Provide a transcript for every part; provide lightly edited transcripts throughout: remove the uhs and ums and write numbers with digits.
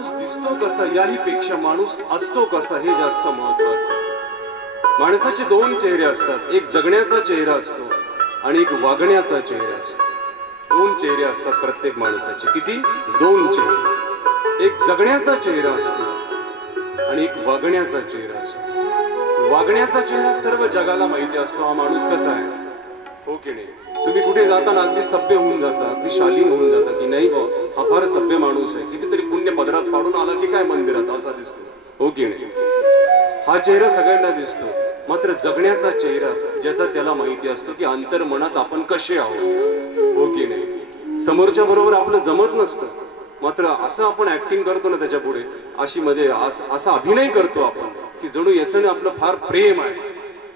माणूस दिसतो कसा याही पेक्षा माणूस असतो कसा हे जास्त महत्वाचं. माणसाचे दोन चेहरे असतात, एक जगण्याचा चेहरा असतो आणि एक वागण्याचा चेहरा असतो. दोन चेहरे असतात प्रत्येक माणसाचे. किती? दोन चेहरे. एक जगण्याचा चेहरा असतो आणि एक वागण्याचा चेहरा असतो. वागण्याचा चेहरा सर्व जगाला माहिती असतो, हा माणूस कसा आहे, हो की नाही. तुम्ही कुठे जाताना अगदी सभ्य होऊन जाता, अगदी शालीन होऊन जाता की नाही बा हा फार सभ्य माणूस आहे, कितीतरी पुण्य पदरात पाडून आला की काय मंदिरात असा दिसतो, हो की नाही. हा चेहरा सगळ्यांना दिसतो. मात्र जगण्याचा चेहरा ज्याचा त्याला माहिती असतो की अंतर्मनात आपण कसे आहोत, हो की नाही. समोरच्या बरोबर आपलं जमत नसतं, मात्र असं आपण ऍक्टिंग करतो ना त्याच्या पुढे, अशी मध्ये असा अभिनय करतो आपण की जणू याचं आपलं फार प्रेम आहे,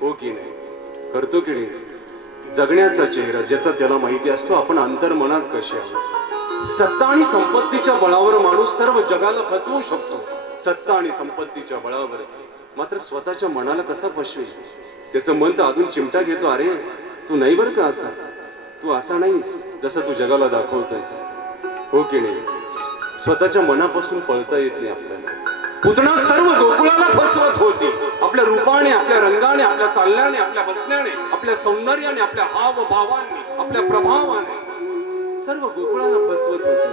हो की नाही. करतो की नाही. जगण्याचा चेहरा ज्याचा त्याला माहिती असतो आपण अंतर्मनात कसे आहोत. सत्ता आणि संपत्तीच्या बळावर माणूस सर्व जगाला फसवू शकतो, सत्ता आणि संपत्तीच्या बळावर. मात्र स्वतःच्या मनाला कसा फसवेल. त्याचं मन तर अजून चिमटा घेतो, अरे तू नाही बरं का असा, तू असा नाहीस जसं तू जगाला दाखवतोयस, हो की नाही. स्वतःच्या मनापासून पळता येत नाही आपल्याला. पुतना सर्व गोकुळाला फसवत होती आपल्या रूपाने, आपल्या रंगाने, आपल्या चालण्याने, आपल्या बसण्याने, आपल्या सौंदर्याने, आपल्या हावभावाने, आपल्या प्रभावाने सर्व गोकुळाला फसवत होती.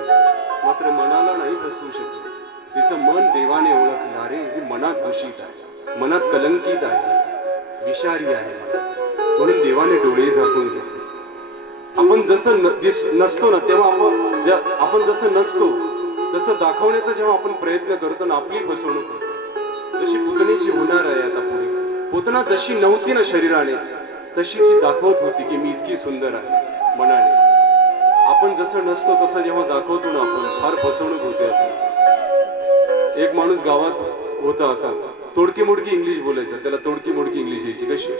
मात्र मनाला नाही फसवू शकत. तिचं मन देवाने ओळखलं, अरे ही मनात दूषित आहे, मनात कलंकित आहे, विषारी आहे, म्हणून देवाने डोळे झाकून घेतले. आपण जसं नसतो ना तेव्हा आपण जसं नसतो तसं दाखवण्याचा जेव्हा आपण प्रयत्न करतो ना आपली फसवणूक होते. जशी पुतणीची होणार आहे आता पुढे. पुतना जशी नव्हती ना शरीराने, तशी ती दाखवत होती की मी इतकी सुंदर आहे मनाने. आपण जसं नसतो तसं जेव्हा दाखवतो ना आपण, फार फसवणूक होते आपली. एक माणूस गावात होता असा, तोडकी मोडकी इंग्लिश बोलायचा, त्याला तोडकी मोडकी इंग्लिश यायची. कशी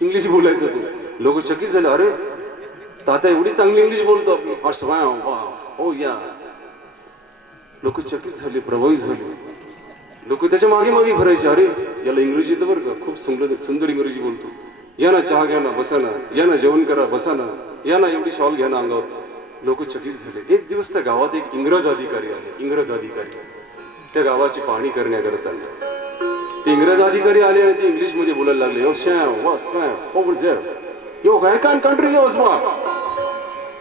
इंग्लिश बोलायचं तो. लोक चकित झाले, अरे ताता एवढी चांगली इंग्लिश बोलतो आपली, हो या. लोक चकित झाले, प्रभावित झाले. लोक त्याच्या मागे मागे भरायचे, अरे याला इंग्रजी येतं बरं का, खूप सुंदर इंग्रजी बोलतो. या ना चहा घ्या ना, बसा ना, या ना जेवण करा, बसा ना, या ना एवढी शॉल घ्या ना अंगावर. लोक चकित झाले. एक दिवस त्या गावात एक इंग्रज अधिकारी आले. इंग्रज अधिकारी त्या गावाची पाहणी करण्याकरता. ते इंग्रज अधिकारी आले आणि ते इंग्लिश मध्ये बोलायला लागले.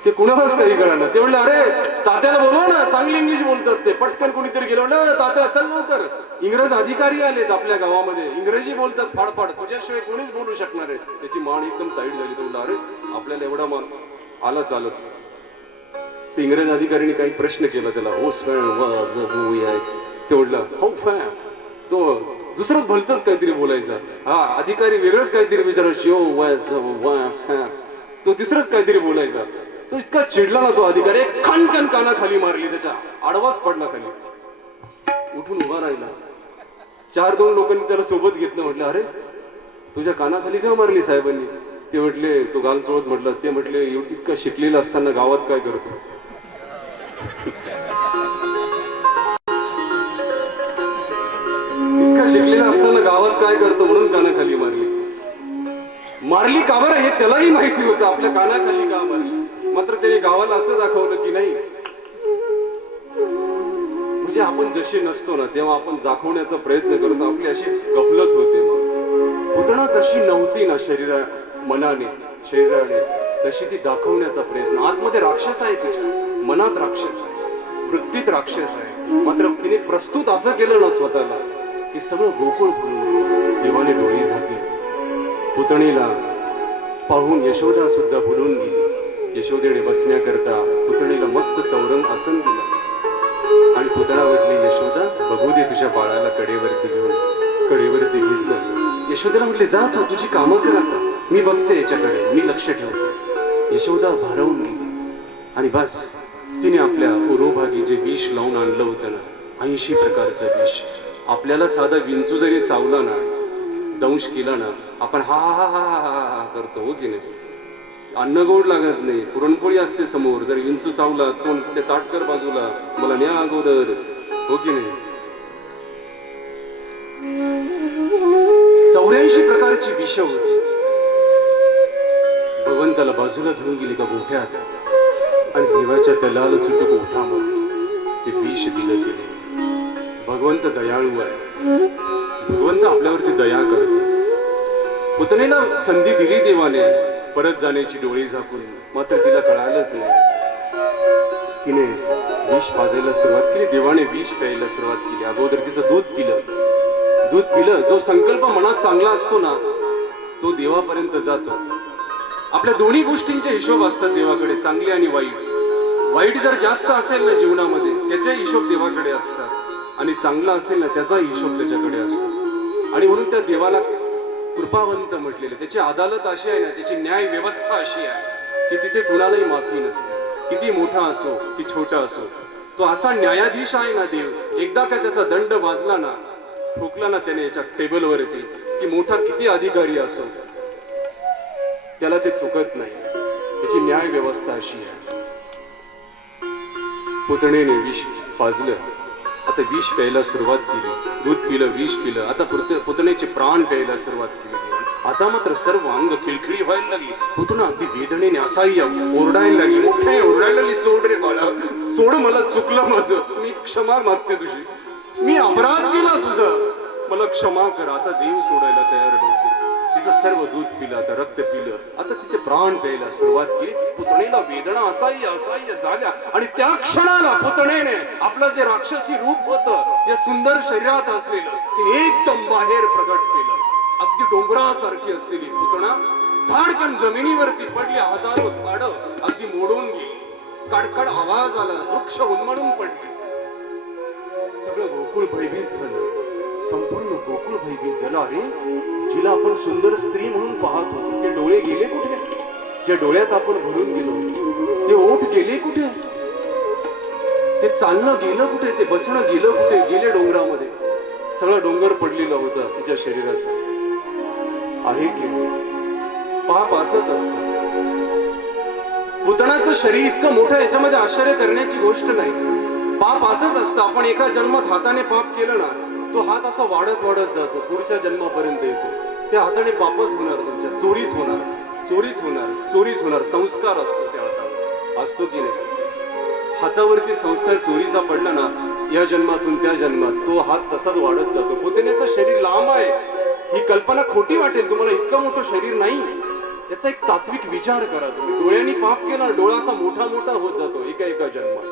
ते कुणालाच काही कळलं. ते म्हणले, अरे तात्याला बोलवा ना, चांगली इंग्लिश बोलतात ते. पटकन कोणीतरी गेलं, म्हणलं तात्या चल लवकर, इंग्रज अधिकारी आलेत आपल्या गावामध्ये, इंग्रजी बोलतात फाडफाड, तुझ्याशिवाय कोणीच बोलू शकणार आहे. त्याची मान एकदम टाईट झाली. तो म्हणला, अरे आपल्याला एवढा मान आला चालत. ते इंग्रज अधिकाऱ्याने काही प्रश्न केला त्याला. हो ते म्हटलं, हो फॅम. तो दुसरंच भलतच काहीतरी बोलायचा. हा अधिकारी वेगळंच काहीतरी विचारायचा. तो तिसरंच काहीतरी बोलायचा. तो इतका चिडला ना तो अधिकारी, खणखण कानाखाली मारली, त्याच्या आडवाच पडला खाली. उठून उभा राहिला. 4-2 लोकांनी त्याला सोबत घेतलं. म्हटलं, अरे तुझ्या कानाखाली का मारली साहेबांनी. ते म्हटले, तो गाल चोळत म्हटलं, ते म्हटले इतका शिकलेला असताना गावात काय करतो. इतका शिकलेला असताना गावात काय करतो म्हणून कानाखाली मारली. मारली का बरं हे त्यालाही माहिती होतं, आपल्या कानाखाली का मारली. मात्र त्याने गावाला असं दाखवलं की नाही, म्हणजे आपण जसे नसतो ना तेव्हा आपण दाखवण्याचा प्रयत्न करतो, आपली अशी गफलत होते. मग पुतना तशी नव्हती ना मनाने, शरीराने, तशी ती दाखवण्याचा प्रयत्न. आतमध्ये राक्षस आहे, तिच्या मनात राक्षस आहे, वृत्तीत राक्षस आहे. मात्र तिने प्रस्तुत असं केलं ना स्वतःला की सगळं गोकुळ भुलून देवाने डोळे झाकले. पुतणीला पाहून यशोदा सुद्धा भुलून गेली. यशोदेने बसण्याकरता पुतणीला मस्त चौरंग आसन दिलं आणि पुतणा म्हटली, यशोदा बघू दे तुझ्या बाळाला कडेवरती घेऊन. कडेवरती घेतलं. यशोदेला म्हटले, जा तू तुझी कामं कर, आता मी बघते याच्याकडे, मी लक्ष ठेवते. यशोदा भारावून गेली आणि बस तिने आपल्या उरोभागी जे विष लावून आणलं होतं ना, 80 प्रकारचं विष. आपल्याला साधा विंचू जरी चावला ना, दंश केला ना, आपण हा हा हा हा हा करतो, हो की नाही. अन्न गोड लागत नाही, पुरणपोळी असते समोर, जर विंचू चावला तो ते ताटकर बाजूला, मला न्या अगोदर, हो की नाही. 84 प्रकारची विष होती. भगवंताला बाजूला घेऊन गेली का गोठ्यात. आणि देवाच्या तलाला चुटूक ओठामध्ये ते विष दिलं तिने. भगवंत दयाळू आहे, भगवंत आपल्यावरती दया करतो. पुतणीला संधी दिली देवाने परत जाण्याची डोळी झाकून, मात्र तिला कळालंच नाही. तिने विष पाजायला सुरुवात केली, देवाने विष प्यायला सुरुवात केली. अगोदर तिचं दूध पिलं. जो संकल्प मनात चांगला असतो ना तो देवापर्यंत जातो. आपल्या दोन्ही गोष्टींचे हिशोब असतात देवाकडे, चांगले आणि वाईट जर जास्त असेल ना जीवनामध्ये त्याचे हिशोब देवाकडे असतात, आणि चांगला असेल ना त्याचा हिशोब त्याच्याकडे असतो. आणि म्हणून त्या देवाला कृपावंत म्हटलेले. त्याची अदालत अशी आहे ना, त्याची न्याय व्यवस्था अशी आहे की तिथे कुणालाही माफी नसते. किती मोठा असो की छोटा असो, तो असा न्यायाधीश आहे ना देव. एकदा का त्याचा दंड वाजला ना, ठोकला ना त्याने याच्या टेबलवरती, की मोठा किती अधिकारी असो त्याला ते चुकत नाही. त्याची न्याय व्यवस्था अशी आहे. पुतणीने विष पाजलं, आता विष प्यायला सुरुवात केली. दूध पिलं, विष पिलं. आता पुतणेचे प्राण प्यायला सुरुवात केली. आता मात्र सर्व अंग खिळखिळी व्हायला लागली. पुतना अगदी वेदनेने असह्य ओरडायला लागली, मोठे ओरडायला लागली, सोड रे बाळा, सोड, मला चुकलं माझं, मी क्षमा मागते तुझी, मी अपराध केला तुझा, मला क्षमा कर. आता देव सोडायला तयार नव्हते. तिचं सर्व दूध पिलं, आता रक्त पिलं, आता तिचे प्राण प्यायला सुरुवात केली. पुतणीला वेदना असह्य झाल्या, आणि त्या क्षणाला पुतणेने आपलं जे राक्षसी रूप होतं, जे सुंदर शरीरात असलेलं, ते एकदम बाहेर प्रगट केलं. अगदी डोंगरासारखी असलेली पुतणा धाडकन जमिनीवरती पडली. हजारो झाडं अगदी मोडून गेली. कडकड आवाज आला, वृक्ष उन्मळून पडले. सगळं गोकुळ भयभीत झालं. संपूर्ण गोकुळ भयभीत झालं. अरे, जिला आपण सुंदर स्त्री म्हणून पाहत होतो ते डोळे गेले कुठे? जे डोळ्यात आपण भरून गेलो ते ओठ गेले कुठे? ते चालणं गेलं कुठे? ते बसणं गेलं कुठे? गेले डोंगरामध्ये. सगळं डोंगर पडलेलं होतं तिच्या शरीराचं. आहे की पाप असंच असतं. पुतणाचं शरीर इतकं मोठं, याच्यामध्ये आश्चर्य करण्याची गोष्ट नाही. पाप असंच असतं. आपण एका जन्मात हाताने पाप केलं ना, तो हात असा वाढत जातो, पुढच्या जन्मापर्यंत येतो. त्या हाताने पापच होणार, तुमच्या चोरीच होणार. संस्कार असतो त्या हातावर, असतो की नाही? हातावरती संस्कार चोरीचा पडला ना, या जन्मातून त्या जन्मात तो हात तसाच वाढत जातो. पुतण्याचं शरीर लांब आहे, ही कल्पना खोटी वाटेल तुम्हाला. इतकं मोठं शरीर नाही. याचा एक तात्विक विचार करा तुम्ही. डोळ्यांनी पाप केला, डोळा असा मोठा होत जातो एका जन्मात.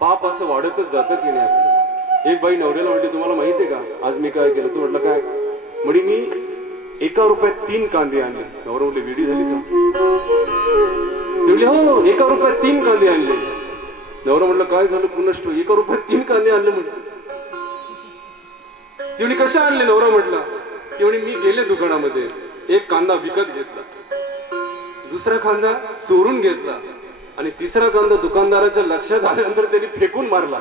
पाप असं वाढतच जातं की नाही आपलं. एक बाई नवऱ्याला म्हटली, तुम्हाला माहितीये का आज मी काय केलं? तू म्हटलं काय? म्हणे मी 1 रुपयात 3 कांदे आणले. नवरा म्हटले, वेडी झाली का? हो, 1 रुपयात 3 कांदे आणले. नवरा म्हटलं, काय झालं पुन्हा? 1 रुपयात 3 कांदे आणले म्हटलं. तेवढी कशा आणले? नवरा म्हटला, तेवढी मी गेले दुकानामध्ये, एक कांदा विकत घेतला, दुसरा कांदा चोरून घेतला, आणि तिसरा कांदा दुकानदाराच्या लक्षात आल्यानंतर त्यांनी फेकून मारला.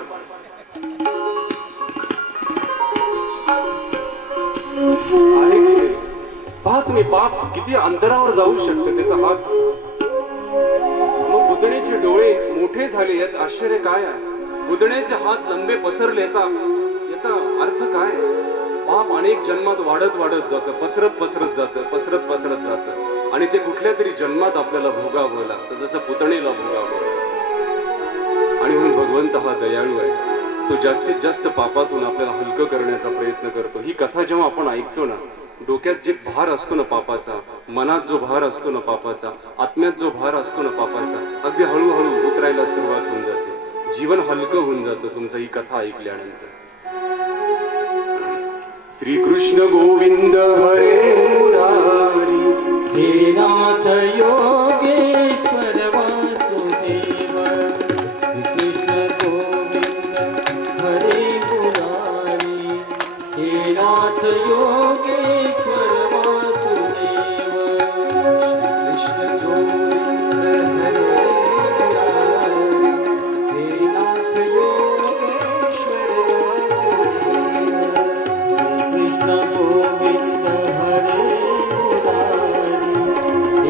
आहे की पहा तुम्ही, पाप किती अंतरावर जाऊ शकतं त्याचा हात. मग पुतणेचे डोळे मोठे झाले, यात आश्चर्य काय आहे? पुतणेचे हात लंबे पसरले, याचा अर्थ काय? पाप अनेक जन्मात वाढत जातं, पसरत जातं, आणि ते कुठल्या तरी जन्मात आपल्याला भोगावं लागतं, जसं पुतणेला भोगावं. आणि म्हणून भगवंत हा दयाळू आहे. तो जास्तीत जास्त पापातून आपल्याला हलकं करण्याचा प्रयत्न करतो. ही कथा जेव्हा आपण ऐकतो ना, डोक्यात जे भार असतो ना पापाचा, मनात जो भार असतो ना पापाचा, आत्म्यात जो भार असतो ना पापाचा, अगदी हळूहळू उतरायला सुरुवात होऊन जाते. जीवन हलकं होऊन जातं तुमचं ही कथा ऐकल्यानंतर. श्री कृष्ण गोविंद हरे मुरारी, हे नाथ योगेश्वर वासुदेव. श्री कृष्ण गोविंद हरे मुरारी, हे नाथ योगेश्वर वासुदेव. श्री कृष्ण गोविंद हरे मुरारी, हे नाथ योगेश्वर वासुदेव. कृष्ण गोविंद हरे मुरारी,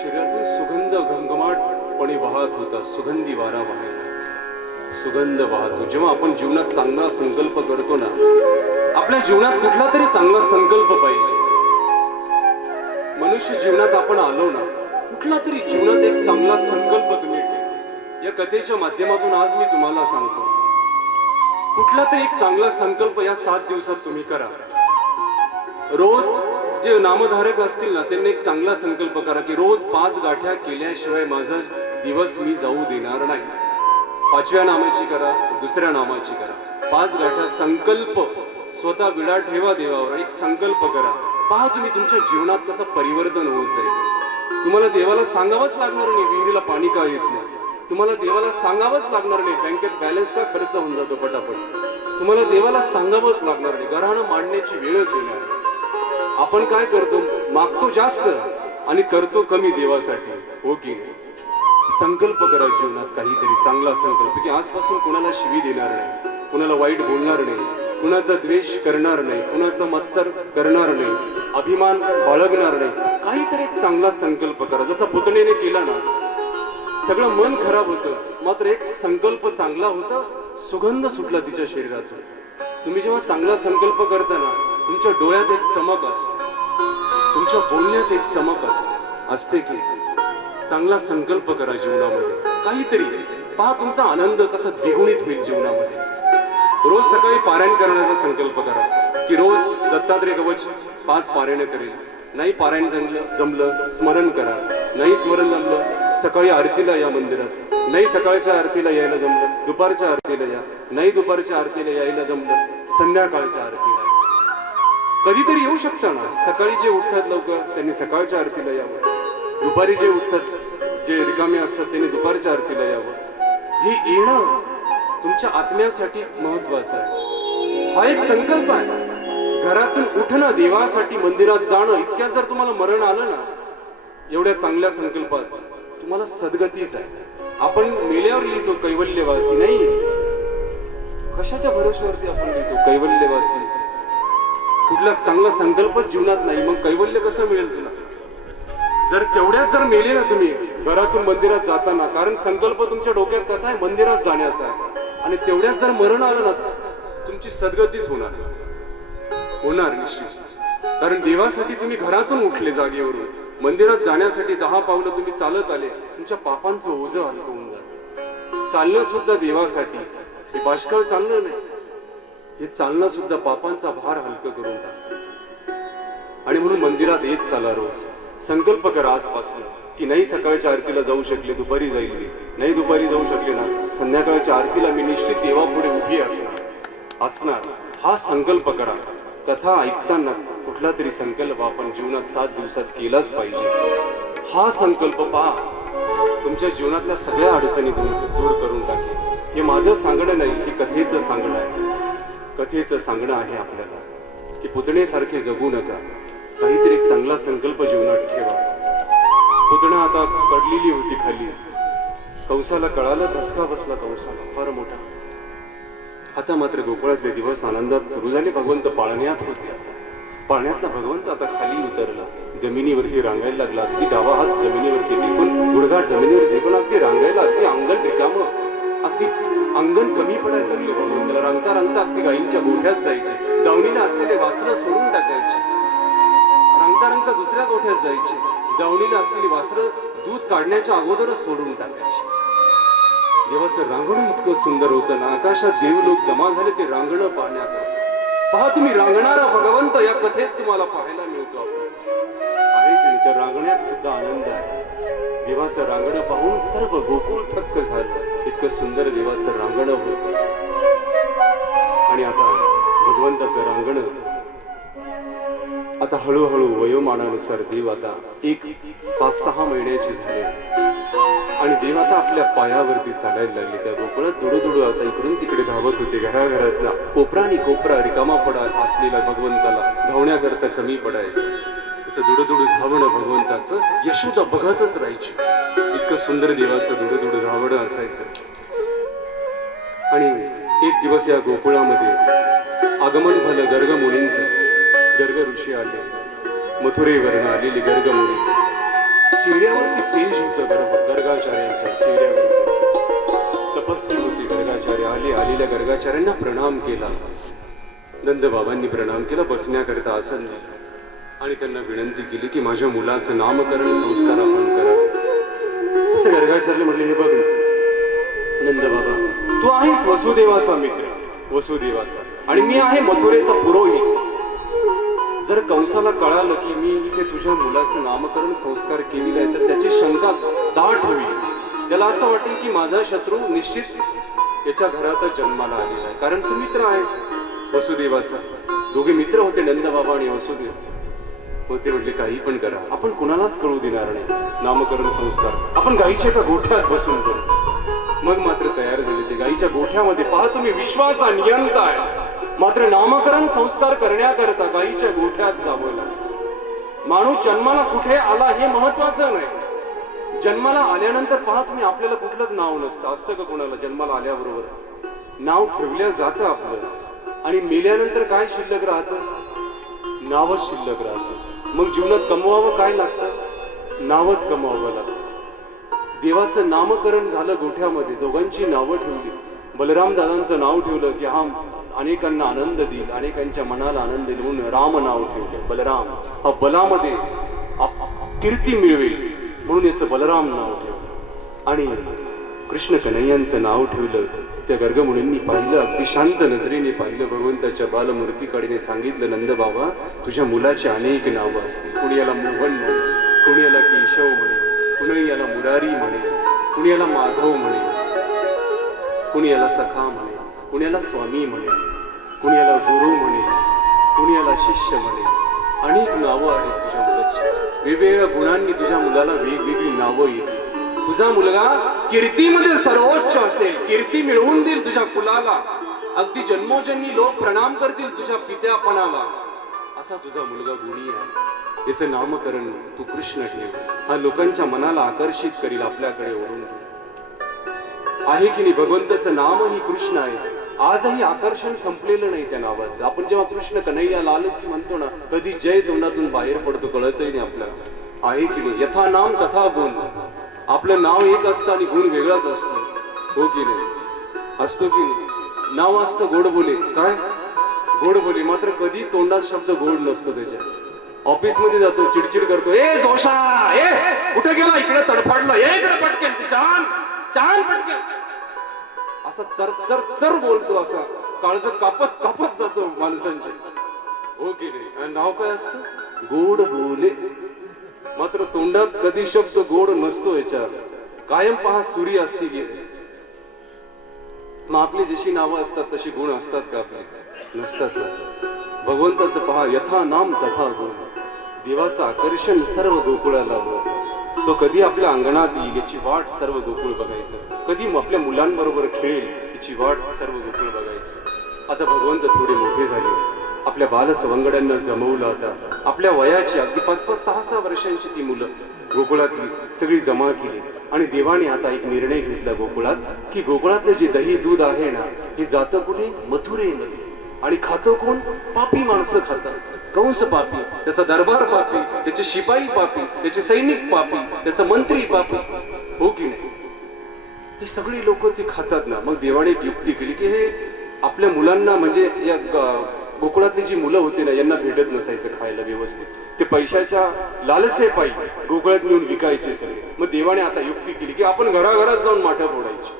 शरीरातून सुगंध घमघमाटपणे वाहत होता. सुगंधी वारा वाहायला, सुगंध वाहतो. जेव्हा आपण जीवनात चांगला संकल्प करतो ना, आपल्या जीवनात कुठला तरी चांगला संकल्प पाहिजे. मनुष्य जीवनात आपण आलो ना, कुठला तरी जीवनात एक चांगला संकल्प तुम्ही ठेवा. या कथेच्या माध्यमातून आज मी तुम्हाला सांगतो, कुठला तरी एक चांगला संकल्प या 7 दिवसात तुम्ही करा. रोज जे नामधारक असतील ना, त्यांनी एक चांगला संकल्प करा की रोज 5 गाठ्या केल्याशिवाय माझा दिवस मी जाऊ देणार नाही. 5व्या नामाची करा, दुसऱ्या नामाची करा. 5 गाठ्या संकल्प स्वतः विडा ठेवा देवावर. एक संकल्प करा. पहा तुम्ही तुमच्या जीवनात कसं परिवर्तन होत जाईल. तुम्हाला देवाला सांगावंच लागणार नाही विहिरीला पाणी का येत नाही. तुम्हाला देवाला सांगावंच लागणार नाही बँकेत बॅलन्स का खर्च होऊन जातो पटापट. तुम्हाला देवाला सांगावंच लागणार नाही. घराणं मांडण्याची वेळच येणार नाही. आपण काय करतो, मागतो जास्त आणि करतो कमी देवासाठी, हो की नाही? संकल्प करा जीवनात काहीतरी चांगला संकल्प की आजपासून कुणाला शिवी देणार नाही, कुणाला वाईट बोलणार नाही, कुणाचा द्वेष करणार नाही, कुणाचा मत्सर करणार नाही, अभिमान बाळगणार नाही. काहीतरी एक चांगला संकल्प करा. जसा पुतणेने केला ना, सगळं मन खराब होतं, मात्र एक संकल्प चांगला होता, सुगंध सुटला तिच्या शरीरातून. तुम्ही जेव्हा चांगला संकल्प करता ना, तुमच्या डोळ्यात एक चमक असते, तुमच्या बोलण्यात एक चमक असते की चांगला संकल्प करा जीवनामध्ये काहीतरी. पहा तुमचा आनंद कसा द्विगुणित होईल जीवनामध्ये. रोज सकाळी पारायण करण्याचा संकल्प करा की रोज दत्तात्रय कवच 5 पारायण करेल. नाही पारायण जमलं स्मरण करा. नाही स्मरण जमलं सकाळी आरतीला या मंदिरात. नाही सकाळच्या आरतीला यायला जमलं दुपारच्या आरतीला या. नाही दुपारच्या आरतीला यायला जमलं संध्याकाळच्या आरतीला या. कधीतरी येऊ शकता ना. सकाळी जे उठतात लवकर त्यांनी सकाळच्या आरतीला यावं. दुपारी जे उठतात जे रिकामे असतात त्यांनी दुपारच्या आरतीला यावं. हे येणं तुमच्या आत्म्यासाठी महत्वाचं आहे. हा एक संकल्प आहे. घरातून उठणं, देवासाठी मंदिरात जाणं, इतक्यात जर तुम्हाला मरण आलं ना, एवढ्या चांगल्या संकल्पात तुम्हाला सद्गतीच आहे. आपण मेल्यावर लिहितो कैवल्यवासी, नाही कशाच्या भरोश्यावरती आपण लिहितो कैवल्यवासी. कुठला चांगला संकल्पच जीवनात नाही, मग कैवल्य कसं मिळेल तुला? जर तेवढ्याच जर मेले ना तुम्ही घरातून मंदिरात जाताना, कारण संकल्प तुमच्या डोक्यात कसा आहे मंदिरात जाण्याचा आहे, आणि तेवढ्याच जर मरण आलं ना तुमची सद्गतीच होणार निश्चित. कारण देवासाठी तुम्ही घरातून उठले जागेवरून, मंदिरात जाण्यासाठी 10 पावलं तुम्ही चालत आले, तुमच्या पापांचं ओझं हलकं होऊन जातं. चालणं सुद्धा देवासाठी, हे बाष्कळ चालणं नाही, हे चालणं सुद्धा पापांचा भार हलकं करून टाकतं. आणि म्हणून मंदिरात येत चाला रोज. संकल्प करा आजपासून की नाही सकाळच्या आरतीला जाऊ शकले दुपारी जाईल मी, नाही दुपारी जाऊ शकले ना संध्याकाळच्या आरतीला मी निश्चित देवापुढे उभी असणार. हा संकल्प करा. कथा ऐकताना कुठला तरी संकल्प आपण जीवनात 7 दिवसात केलाच पाहिजे. हा संकल्प पहा तुमच्या जीवनातल्या सगळ्या अडचणी दूर करून टाकेल. हे माझं सांगणं नाही, हे कथेचं सांगणं आहे. कथेचं सांगणं आहे आपल्याला की पुतणेसारखे जगू नका. काहीतरी एक चांगला संकल्प जीवनात ठेवा. पुतणा आता पडलेली होती खाली, कंसाला कळालं, धसका बसला कंसाला फार मोठा. आता मात्र गोकुळातले दिवस आनंदात सुरू झाले. भगवंत पाळण्यात होते. पाळण्यातला भगवंत आता खाली उतरला, जमिनीवरती रांगायला लागला. अगदी डावा हात जमिनीवरती टेकून, गुडघा जमिनीवर टेकून अगदी रांगायला. अगदी अंगण रिकामं, अगदी अंगण कमी पडायला लागले भगवंताला. रांगता रांगता अगदी गायींच्या गोठ्यात जायचे, दावणीला असलेले वासरं सोडून टाकायचे. रांगता रांगता दुसऱ्या गोठ्यात जायचे, दावणीला असलेली वासरं दूध काढण्याच्या अगोदरच सोडून टाकायचे. देवाचं रांगणं इतकं सुंदर होतं ना, आकाशात देव लोक जमा झाले ते रांगणं पाहण्याकरता. पहा तुम्ही रांगणारा भगवंत या कथेत तुम्हाला पाहायला मिळतो. आहे की त्या रांगण्यात सुद्धा आनंद आहे. देवाचं रांगणं पाहून सर्व गोकुळ थक्क झालं. इतकं सुंदर देवाचं रांगणं होतं. आणि आता भगवंताचं रांगणं आता हळूहळू वयोमानानुसार देव आता 5-6 महिन्याची झाले आणि देव आता आपल्या पायावरती चालायला लागले. त्या गोकुळात दुडू आता इकडून तिकडे धावत होते. घराघरातला कोपरा आणि कोपरा रिकामा पडा असलेला भगवंताला धावण्याकरता कमी पडायचं. त्याचं दुडू धावणं भगवंताचं यशोदा बघतच राहायची. इतकं सुंदर देवाचं दुडू धावणं असायचं. आणि एक दिवस या गोकुळामध्ये आगमन झालं गर्ग मुनींचं. गर्ग ऋषी आले, मथुरेवरून आलेली गर्ग मुनी. चेहऱ्यावरती तेज होतं गर्गाचार्यांच्या चेहऱ्यावरती. तपस्वी होते गर्गाचार्य. आलेल्या गर्गाचार्यांना प्रणाम केला. नंदबाबांनी प्रणाम केला, बसण्याकरिता आसन दिलं आणि त्यांना विनंती केली की माझ्या मुलाचं नामकरण संस्कार आपण करावे. असं गर्गाचार्य म्हणले, हे बघ नंदबाबा, तू आहेस वसुदेवाचा मित्र, वसुदेवाचा, आणि मी आहे मथुरेचा पुरोहित. जर कंसाला कळालं की मी इथे तुझ्या मुलाचं नामकरण संस्कार केलेला आहे तर त्याची शंका दाट होईल. त्याला असं वाटेल की माझा शत्रू निश्चित याच्या घरातच जन्माला आलेला आहे, कारण तू मित्र आहेस वसुदेवाचा. दोघे मित्र होते, नंदबाबा आणि वसुदेव. होते म्हटले काही पण करा, आपण कुणालाच कळू देणार नाही नामकरण संस्कार, आपण गाईच्या एका गोठ्यात बसून करू. मग मात्र तयार झाले ते. गाईच्या गोठ्यामध्ये पहा तुम्ही, विश्वाचा नियंत आहे. मात्र नामकरण संस्कार करण्याकरता गाईच्या गोठ्यात जावं लागतं. माणूस जन्माला कुठे आला हे महत्वाचं नाही, जन्माला आल्यानंतर पहा तुम्ही, आपल्याला कुठलंच नाव नसतं. असतं का कोणाला जन्माला आल्याबरोबर नाव ठेवलं जातं आपलं, आणि मेल्यानंतर काय शिल्लक राहतं? नावच शिल्लक राहतं. मग जीवनात कमवावं काय लागतं? नावच कमवावं लागतं. देवाचं नामकरण झालं गोठ्यामध्ये, दोघांची नावं ठेवली. बलराम दादांचं नाव ठेवलं की हा अनेकांना आनंद देईल, अनेकांच्या मनाला आनंद देईल म्हणून राम नाव ठेवलं. बलराम हा बलामध्ये कीर्ती मिळवेल म्हणून याचं बलराम नाव ठेवलं. आणि कृष्ण कन्हैयांचं नाव ठेवलं. त्या गर्गमुनींनी पाहिलं, अगदी शांत नजरेने पाहिलं भगवंताच्या बालमूर्तीकडे. सांगितलं, नंदबाबा तुझ्या मुलाची अनेक नावं असतील. कुणी याला मोहन म्हणे, कुणी याला केशव म्हणे, कुणी याला मुरारी म्हणे, कुणी याला माधव म्हणे, कुणी याला सखा म्हणे, कुणी याला स्वामी म्हणे, कुणी याला गुरु म्हणे, कुणी याला शिष्य म्हणे. अनेक नावं आहेत तुझ्या मुलाची. वेगवेगळ्या गुणांनी तुझ्या मुलाला वेगवेगळी नावं येतील. तुझा मुलगा कीर्तीमध्ये सर्वोच्च असेल, कीर्ती मिळवून देईल तुझ्या कुलाला. अगदी जन्मोजन्मी लोक प्रणाम करतील तुझ्या पित्यापणाला. असा तुझा मुलगा गुणी आहे. त्याचं नामकरण तू कृष्ण ठेव. हा लोकांच्या मनाला आकर्षित करील, आपल्याकडे ओढून आहे की नाही. भगवंताचं नामही कृष्ण आहे. आजही आकर्षण संपलेलं नाही त्या नावाचं. आपण जेव्हा कृष्ण कन्हैया लाल की म्हणतो ना, कधी जय तोंडातून बाहेर पडतो कळतही नाही आपल्याला. आहे की नाही. यथा नाम तथा गुण. आपलं नाव एक असतं आणि गुण वेगळाच असतो. हो की नाही? असतो की नाही? नाव असतं गोड बोले. काय गोड बोले, मात्र कधी तोंडात शब्द गोड नसतो त्याच्या. ऑफिस मध्ये जातो, चिडचिड करतो, ए जोशा, ए कुठे गेला, इकडे तडफडलं, ए इकडे पटकेल, छान छान पटकेल, असा चर चर चर बोलतो. असा काळज कापत कापत जातो माणसांचे. हो की नाही? आणि नाव काय असतं? गोड बोले. मात्र तोंडात कधी शब्द गोड नसतो याच्या. कायम पहा सुरी असती गेली. मग आपली जशी नावं असतात तशी गुण असतात का आपले? नसतात. भगवंताचं पहा, यथा नाम तथा गुण. देवाचं आकर्षण सर्व गोकुळाला होतं. तो कधी आपल्या अंगणात येईल याची वाट सर्व गोकुळ बघायचं. कधी आपल्या मुलांबरोबर खेळेल याची वाट सर्व गोकुळ बघायचं. आता भगवंत थोडे मोठे झाले. आपल्या बालसवंगड्यांना जमवलं. आता आपल्या वयाची अगदी 5-5, 6-6 वर्षांची ती मुलं गोकुळातली सगळी जमा केली. आणि देवाने आता एक निर्णय घेतला गोकुळात, की गोकुळातलं जे दही दूध आहे ना, हे जातं कुठे? मथुरेमध्ये. आणि खातं कोण? पापी माणसं खातात. कंस पापी, त्याचा दरबार पापी, त्याचे शिपाई पापी, त्याचे सैनिक पापी, त्याचा मंत्री पापी. हो की नाही? ही सगळी लोक ती खातात ना. मग देवाने एक युक्ती केली की हे आपल्या मुलांना, म्हणजे या गोकुळातली जी मुलं होती ना, यांना भेटत नसायचं खायला व्यवस्थित. ते पैशाच्या लालसेपायी गोकुळात नेऊन विकायचे सगळे. मग देवाने आता युक्ती केली की आपण घराघरात जाऊन माठं फोडायची.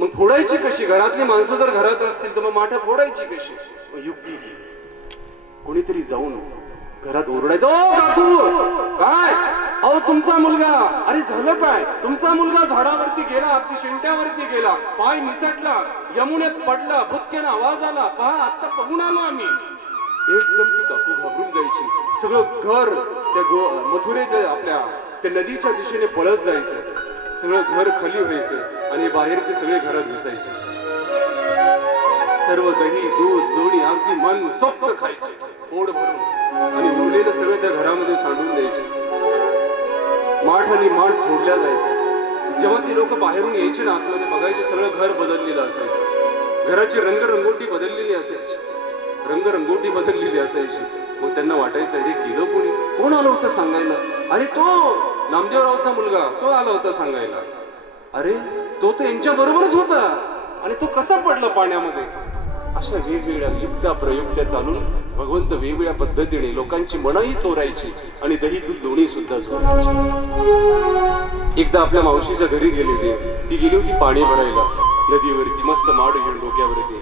मग फोडायची कशी? घरातली माणसं जर घरात असतील तर मग माठं फोडायची कशी? मग युक्ती केली. कोणीतरी जाऊन घरात ओरडायचं, ओ काकू काय, अहो तुमचा मुलगा, अरे झालं काय? तुमचा मुलगा झाडावरती गेला, अगदी शिंट्यावरती गेला, पाय निसटला, यमुनेत पडला, भुतक्यानं आवाज आला, पहा आता बघून आलो आम्ही. एकदम ती काकू घाबरून जायची. सगळं घर त्या मथुरेच्या आपल्या त्या नदीच्या दिशेने पळत जायचं. सगळं घर खाली व्हायचं आणि बाहेरचे सगळे घरात घुसायचे. सर्व दही दूध लोणी अगदी मन सोक्त खायचे पोट भरून, आणि उरलेलं सगळं त्या घरामध्ये सांडून द्यायचे. माठ आणि माठ फोडल्या जायचं. जेव्हा ती लोक बाहेरून यायची ना आतमध्ये बघायचे, सगळं घर बदललेलं असायचं. घराची रंगरंगोटी बदललेली असायची. रंगरंगोटी बदललेली असायची. मग त्यांना वाटायचं हे केलं कोणी? कोण आलं होतं सांगायला? अरे तो नामदेवरावचा मुलगा तो आला होता सांगायला. अरे तो तर यांच्या बरोबरच होता आणि तो कसा पडला पाण्यामध्ये. अशा वेगवेगळ्या युक्त्या प्रयुक्त्या चालून भगवंत वेगवेगळ्या पद्धतीने लोकांची मनही चोरायची आणि दही दूध दोन्ही सुद्धा चोरायची. एकदा आपल्या मावशीच्या घरी गेले ते. ती गेली होती पाणी भरायला नदीवरती, मस्त माड घेऊन डोक्यावरती.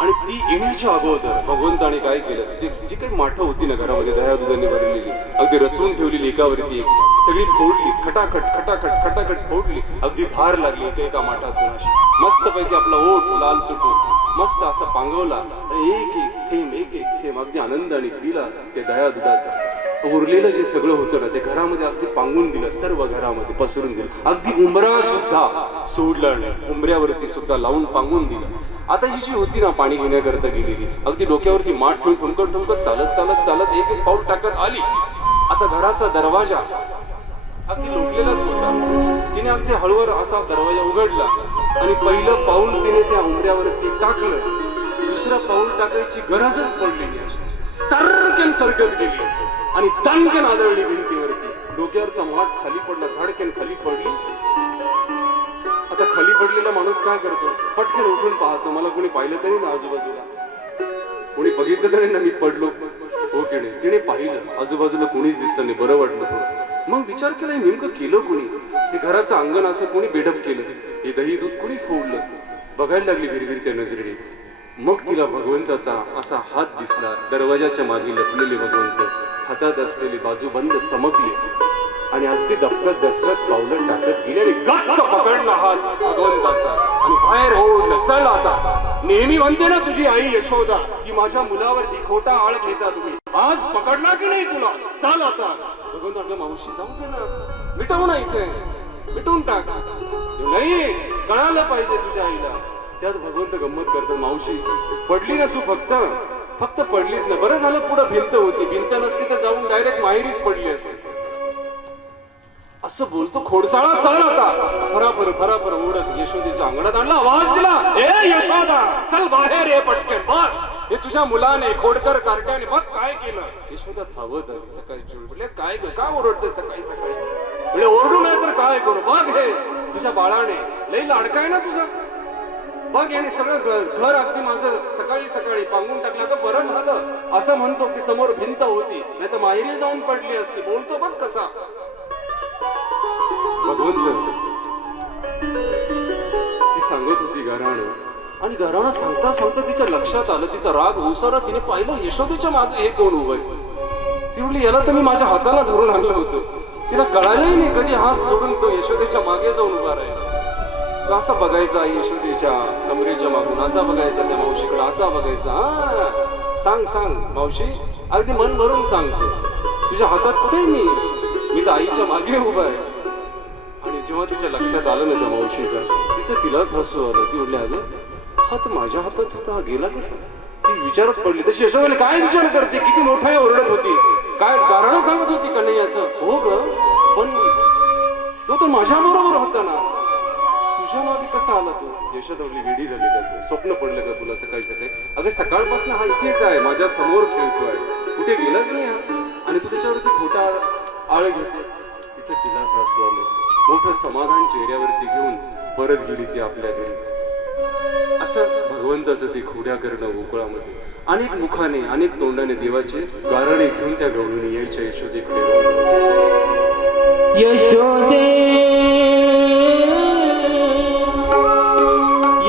आणि ती येण्याच्या अगोदर भगवंताने काय केलं, जी काही माठ होती ना घरामध्ये दह्या दुधाने भरलेली, अगदी रचवून ठेवलेली एकावरती एक, सगळी फोडली, खटाखट खटाखट खटाखट फोडली. अगदी धार लागली एका माठातून अशी. मस्तपैकी आपला ओठ लाल चुटून मस्त असा पांगवला आणि एक एक थेंब अगदी आनंदाने पिला ते दह्या दुधाचा. उरलेलं जे सगळं होतं ना ते घरामध्ये अगदी पांगून दिलं, सर्व घरामध्ये पसरून दिलं. अगदी उंबरा सुद्धा सोडला नाही, उंबऱ्यावरती सुद्धा लावून पांगून दिलं. आता ही जी होती ना पाणी घेण्याकरता गेलेली, अगदी डोक्यावरती माठ ठेवून ठुमकत ठुमकत चालत चालत चालत एक एक पाऊल टाकत आली. आता घराचा दरवाजा अगदी लोटलेलाच होता. तिने अगदी हळूवर असा दरवाजा उघडला आणि पहिलं पाऊल तिने त्या उंबऱ्यावरती टाकलं. दुसरं पाऊल टाकायची गरजच पडली नाही. सरकेन सरकत गेली आणि दणकन आदळली भिंतीवरती. डोक्यावरचा माठ खाली पडला, धडकेन खाली पडली. आता खाली पडलेला माणूस काय करतो, पटकन उठून पाहतो मला कोणी पाहिलं तरी ना आजूबाजूला, कोणी बघितलं तरी ना मी पडलो हो की नाही. तिने पाहिलं आजूबाजूला कोणीच दिसलं नाही. बरं वाटलं थोडं. मग विचार केला नेमकं केलं कोणी. ते घराचं अंगण असं कोणी बेडप केलं, हे दही दूध कोणी फोडलं. बघायला लागली भिरभिर त्या नजरेने. मग तिला भगवंताचा असा हात दिसला. दरवाजाच्या मागे लपलेले भगवंत हातात असलेली बाजू बंद चमकली आणि अगदी दफकत पावलं टाकत गेले आणि गच्च पकडला हात भगवंताचा आणि बाहेर ओढलं. चल आता. नेहमी म्हणते ना तुझी आई यशोदा की माझ्या मुलावरती खोटा आळ घेता तुम्ही, आज पकडला की नाही तुला, चाल आता. भगवंत आपल्या मावशी जाऊ दे ना, मिटवू ना इथे, मिटवून टाक. नाही कळालं पाहिजे तुझ्या आईला. त्यात भगवंत गंमत करतो, मावशी पडली ना तू, फक्त पडलीच ना, बरं झालं पुढे भिंत होती, भिंत नसती तर जाऊन डायरेक्ट माहेरीच पडली असते. असं बोलतो खोडसाळा. चाल आता. फराफर ओढत यशोदेच्या अंगणात आणला. आवाज दिला, ए यशोदा चल बाहेर ये पटकन, बघ हे तुझ्या मुलाने खोडकर कार्ट्याने बघ काय केलं. यशोदा धावत आली. सकाळी चिडले, काय ग का ओरडते सकाळी सकाळी. म्हणजे ओरडू नाही तर काय करू, बघ हे तुझ्या बाळाने लई लाडका आहे ना तुझा, बघ याने सगळं घर अगदी माझं सकाळी सकाळी पांगून टाकलं. तर बरं झालं असं म्हणतो की समोर भिंत होती, नाही तर माहेरी जाऊन पडली असती. बोलतो बघ कसा. भगवंत ती सांगत होती घराणं आणि घराणं सांगता सांगता तिच्या लक्षात आलं, तिचा राग ओसारा. तिने पाहिलं यशोदेच्या मागे हे कोण उभं आहे. ती म्हणली याला तर मी माझ्या हाताला धरून आणलं होतं. तिला कळालंही नाही कधी हात सोडून तो यशोदेच्या मागे जाऊन उभा राहिला. असा बघायचा यशोदेच्या कमरेच्या मागून, असा बघायचा त्या मावशीकडे, असा बघायचा. हा सांग मावशी, अगदी मन भरून सांगतो, तुझ्या हातात कुठे मी तर आईच्या मागे उभा आहे. आणि जेव्हा तिच्या लक्षात आलं ना त्या मावशीचा, तिचं तिलाच हसू आलं. ती उरली, आलं हा तर माझ्या हातात होता, हा गेला कसा. ती विचारत पडली. तशी यशोदेने काय विचार करते, किती मोठा ओरडत होती, काय कारण सांगत होती कन्हैयाचं. हो ग, पण तो तर माझ्या बरोबर होता ना, तुझ्या मागे कसा आला तू. यशोदा वेडी झाली का तू, स्वप्न पडलं का तुला सकाळी सकाळी. अगं सकाळपासून हा इथेच आहे, माझ्या समोर खेळतोय, कुठे गेलाच नाही हा. आणि तू त्याच्यावरती खोटा आळ घेते. तिचं तिला सासू आलं. मोठं समाधान चेहऱ्यावरती घेऊन परत गेली ती आपल्या घरी. असं भगवंताचं ते खोड्या करणं गोकुळामध्ये. अनेक मुखाने अनेक तोंडाने देवाचे गारणे घेऊन त्या गवळणी यायच्या यशोदेकडे. यशोदे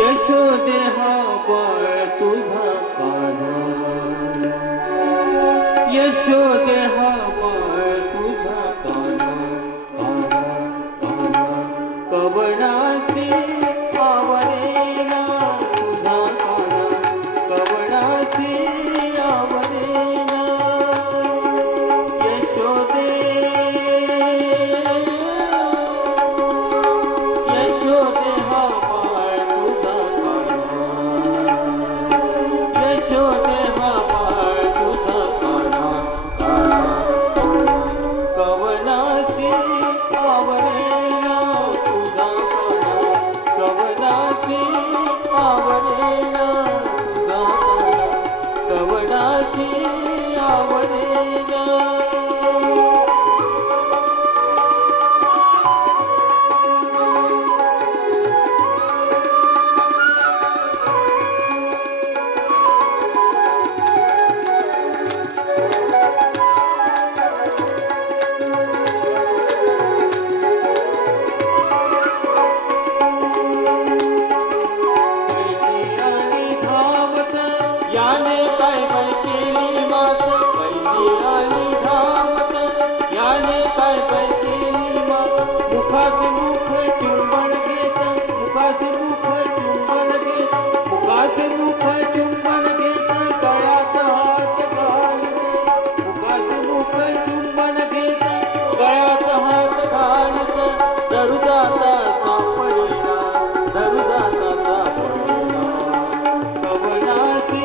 यशोदे हा बाळ तुझा कान्हा, यशोदे हा बाळ तुझा कान्हा, कान्हा कवनाचे आवरेना तुझा कान्हा, कवनाचे आवरेना. यशोदे मुखास मुख चुंबन घेत मुखास मुख चुंबन घेत मुखास मुख चुंबन घेत गळ्यात हात घालते मुखास मुख चुंबन घेत गळ्यात हात घालते धरुदाता सापडेना धरुदाता सापडेना कवनाची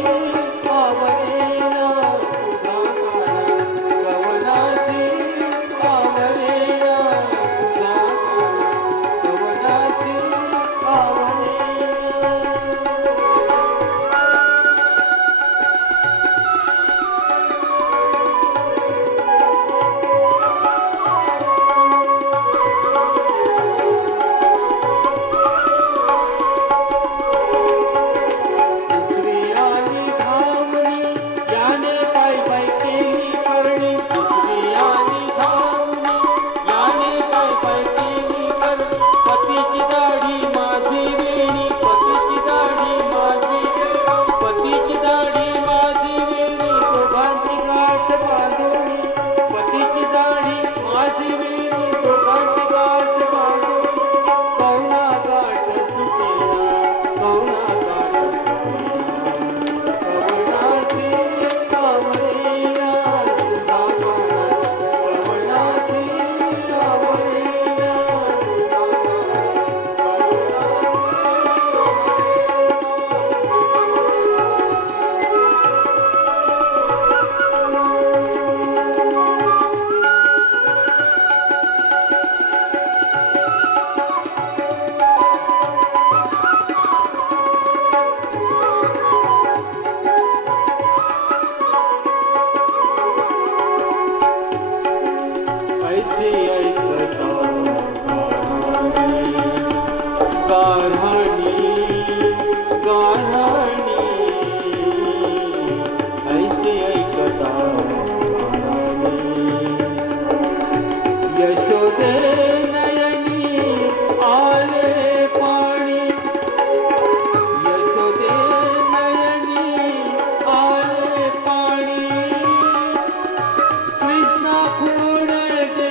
आवडेना तुझा काना कवनाची आवडेना तुझा काना कवनाची आवडेना दुसरी आली धावणी याने पाय पाय केली करणी दुसरी आली धावणी याने पाय पाय केली करणी पतीची दाढी माझी वेणी पतीची दाढी माझी वेणी पतीची दाढी माझी वेणी दोघांची गाठ बांधून पतीची दाढी माझी वेणी दोघांची गाठ बांधून कवना गाठ सुटेना कवना गाठ सुटेना कवनाची आवडेना तुझा काना कवनाची आवडेना ऐसे ऐकता गाऱ्हाणी गाऱ्हाणी ऐसे ऐकता गाऱ्हाणी यशोदे नयनी आले पाणी यशोदे नयनी आले पाणी कृष्णा खोड दे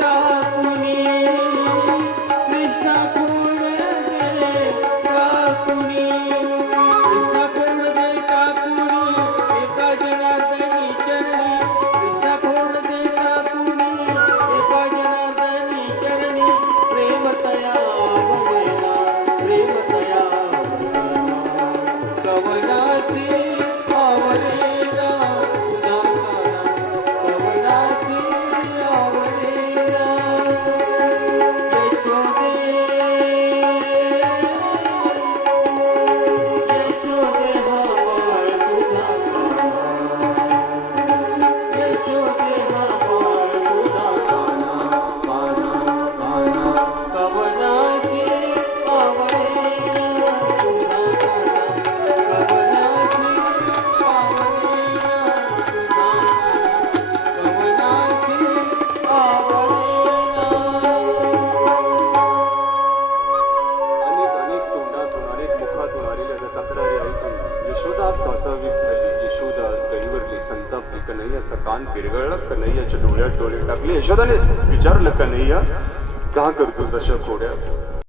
टाकुनी कृष्णा खोड दे टाकुनी कृष्णा खोड दे टाकुनी एका जनार्दनी चरणी कृष्णा खोड दे टाकुनी एका जनार्दनी चरणी प्रेम तया आवडेना प्रेम तया आवडेना कवनाची आवडेना तुझा काना कवनाची आवडेना यशोदे यशोदे हा बाळ तुझा काना यशोदे हा बाळ तुझा काना काना काना कवनाची आवडेना तुझा काना कवनाची आवडेना तुझा काना कवनाची आवडेना अनेक अनेक तोंडातून अनेक मुखातून आलेल्या त्या तक्रारी ऐकून यशोदा आज कासावीस झाली यशोदा आज गहिवरली संतापली कन्हैयाचा कान पिरगळला कन्हैयाच्या डोळ्यात डोळे टाकले यशोदाने विचारलं कन्हैया का करतोस अशा खोड्या